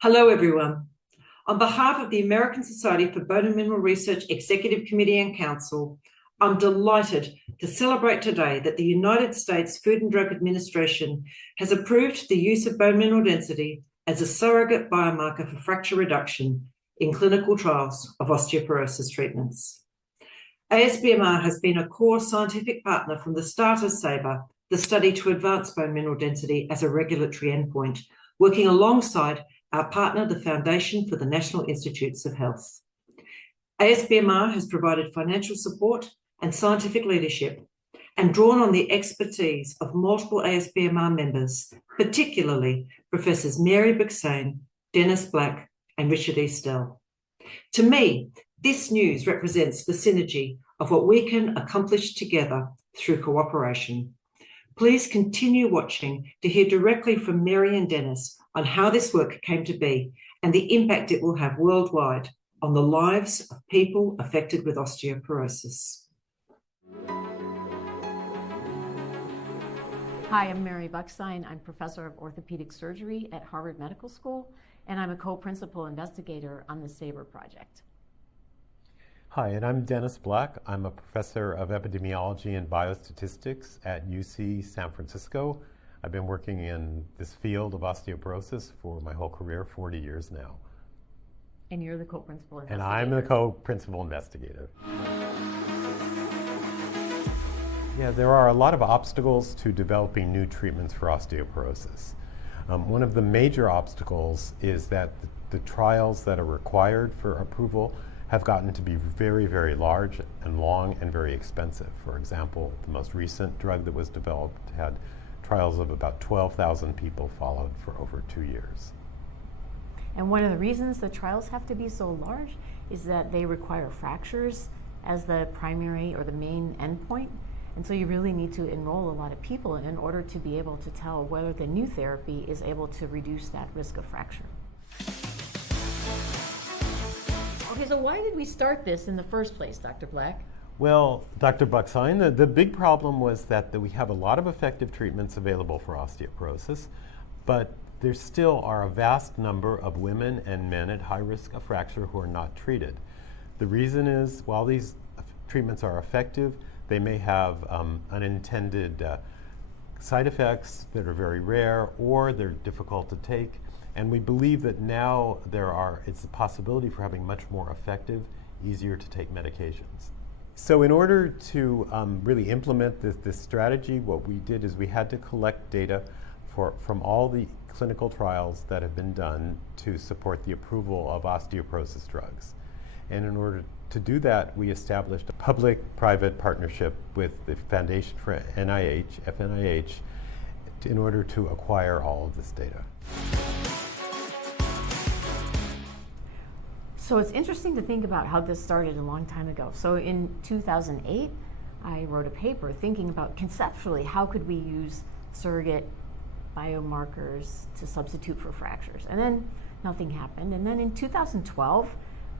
Hello, everyone. On behalf of the American Society for Bone and Mineral Research Executive Committee and Council, I'm delighted to celebrate today that the United States Food and Drug Administration has approved the use of bone mineral density as a surrogate biomarker for fracture reduction in clinical trials of osteoporosis treatments. ASBMR has been a core scientific partner from the start of SABRE, the study to advance bone mineral density as a regulatory endpoint, working alongside our partner, the Foundation for the National Institutes of Health. ASBMR has provided financial support and scientific leadership and drawn on the expertise of multiple ASBMR members, particularly Professors Mary Buxane, Dennis Black, and Richard E. Stell. To me, this news represents the synergy of what we can accomplish together through cooperation. Please continue watching to hear directly from Mary and Dennis on how this work came to be and the impact it will have worldwide on the lives of people affected with osteoporosis. Hi, I'm Mary Buxane. I'm professor of orthopedic surgery at Harvard Medical School, and I'm a co-principal investigator on the SABRE project. Hi, and I'm Dennis Black. I'm a professor of epidemiology and biostatistics at UC San Francisco. I've been working in this field of osteoporosis for my whole career, 40 years now. And you're the co-principal investigator. And I'm the co-principal investigator. Yeah, there are a lot of obstacles to developing new treatments for osteoporosis. One of the major obstacles is that the trials that are required for approval have gotten to be very, very large and long and very expensive. For example, the most recent drug that was developed had trials of about 12,000 people followed for over 2 years. And one of the reasons the trials have to be so large is that they require fractures as the primary or the main endpoint. And so you really need to enroll a lot of people in order to be able to tell whether the new therapy is able to reduce that risk of fracture. Okay, so why did we start this in the first place, Dr. Black? Well, Dr. Buxane, the big problem was that we have a lot of effective treatments available for osteoporosis, but there still are a vast number of women and men at high risk of fracture who are not treated. The reason is, while these treatments are effective, they may have unintended side effects that are very rare, or they're difficult to take. And we believe that now it's a possibility for having much more effective, easier to take medications. So in order to really implement this strategy, what we did is we had to collect data from all the clinical trials that have been done to support the approval of osteoporosis drugs. And in order to do that, we established a public-private partnership with the Foundation for FNIH, in order to acquire all of this data. So it's interesting to think about how this started a long time ago. So in 2008, I wrote a paper thinking about conceptually how could we use surrogate biomarkers to substitute for fractures. And then nothing happened. And then in 2012,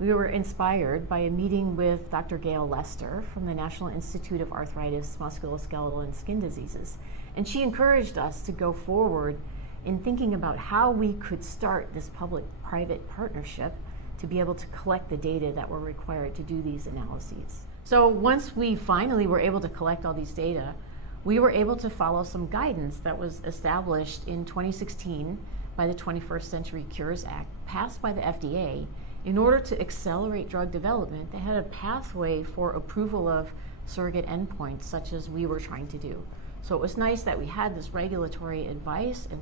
we were inspired by a meeting with Dr. Gail Lester from the National Institute of Arthritis, Musculoskeletal, and Skin Diseases. And she encouraged us to go forward in thinking about how we could start this public-private partnership to be able to collect the data that were required to do these analyses. So once we finally were able to collect all these data, we were able to follow some guidance that was established in 2016 by the 21st Century Cures Act, passed by the FDA, in order to accelerate drug development. They had a pathway for approval of surrogate endpoints, such as we were trying to do. So it was nice that we had this regulatory advice and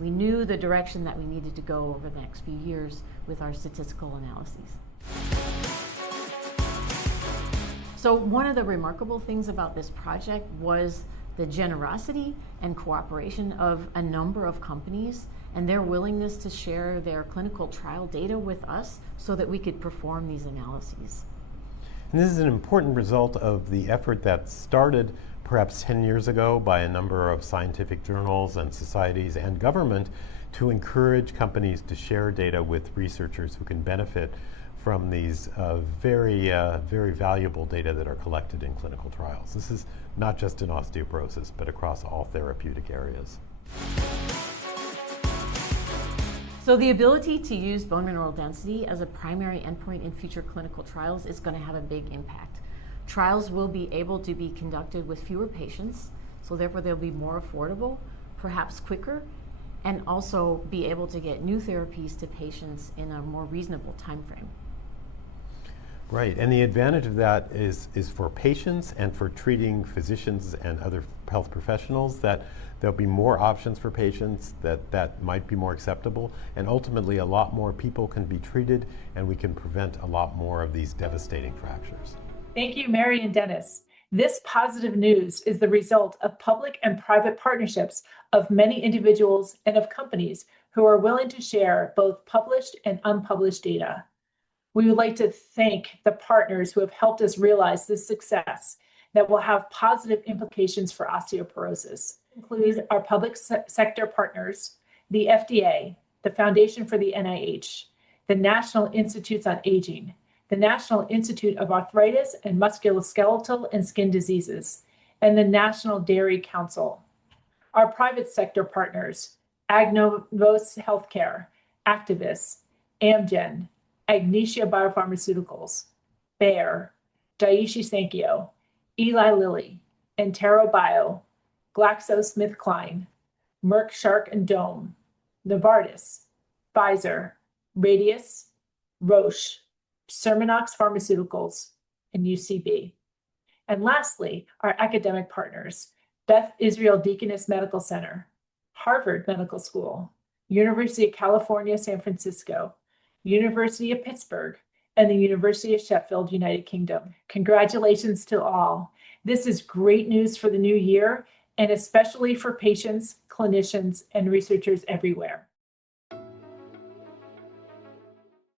we knew the direction that we needed to go over the next few years with our statistical analyses. So one of the remarkable things about this project was the generosity and cooperation of a number of companies and their willingness to share their clinical trial data with us so that we could perform these analyses. And this is an important result of the effort that started perhaps 10 years ago by a number of scientific journals and societies and government to encourage companies to share data with researchers who can benefit from these very valuable data that are collected in clinical trials. This is not just in osteoporosis, but across all therapeutic areas. So the ability to use bone mineral density as a primary endpoint in future clinical trials is going to have a big impact. Trials will be able to be conducted with fewer patients, so therefore they'll be more affordable, perhaps quicker, and also be able to get new therapies to patients in a more reasonable time frame. Right, and the advantage of that is for patients and for treating physicians and other health professionals, that there'll be more options for patients that might be more acceptable, and ultimately a lot more people can be treated and we can prevent a lot more of these devastating fractures. Thank you, Mary and Dennis. This positive news is the result of public and private partnerships of many individuals and of companies who are willing to share both published and unpublished data. We would like to thank the partners who have helped us realize this success that will have positive implications for osteoporosis. Include our public sector partners, the FDA, the Foundation for the NIH, the National Institutes on Aging, the National Institute of Arthritis and Musculoskeletal and Skin Diseases, and the National Dairy Council. Our private sector partners, Agnovos Healthcare, Actavis, Amgen, Agnesia Biopharmaceuticals, Bayer, Daiichi Sankyo, Eli Lilly, Entero Bio, GlaxoSmithKline, Merck Sharp and Dohme, Novartis, Pfizer, Radius, Roche, Serminox Pharmaceuticals, and UCB. And lastly, our academic partners, Beth Israel Deaconess Medical Center, Harvard Medical School, University of California, San Francisco, University of Pittsburgh, and the University of Sheffield, United Kingdom. Congratulations to all. This is great news for the new year, and especially for patients, clinicians, and researchers everywhere.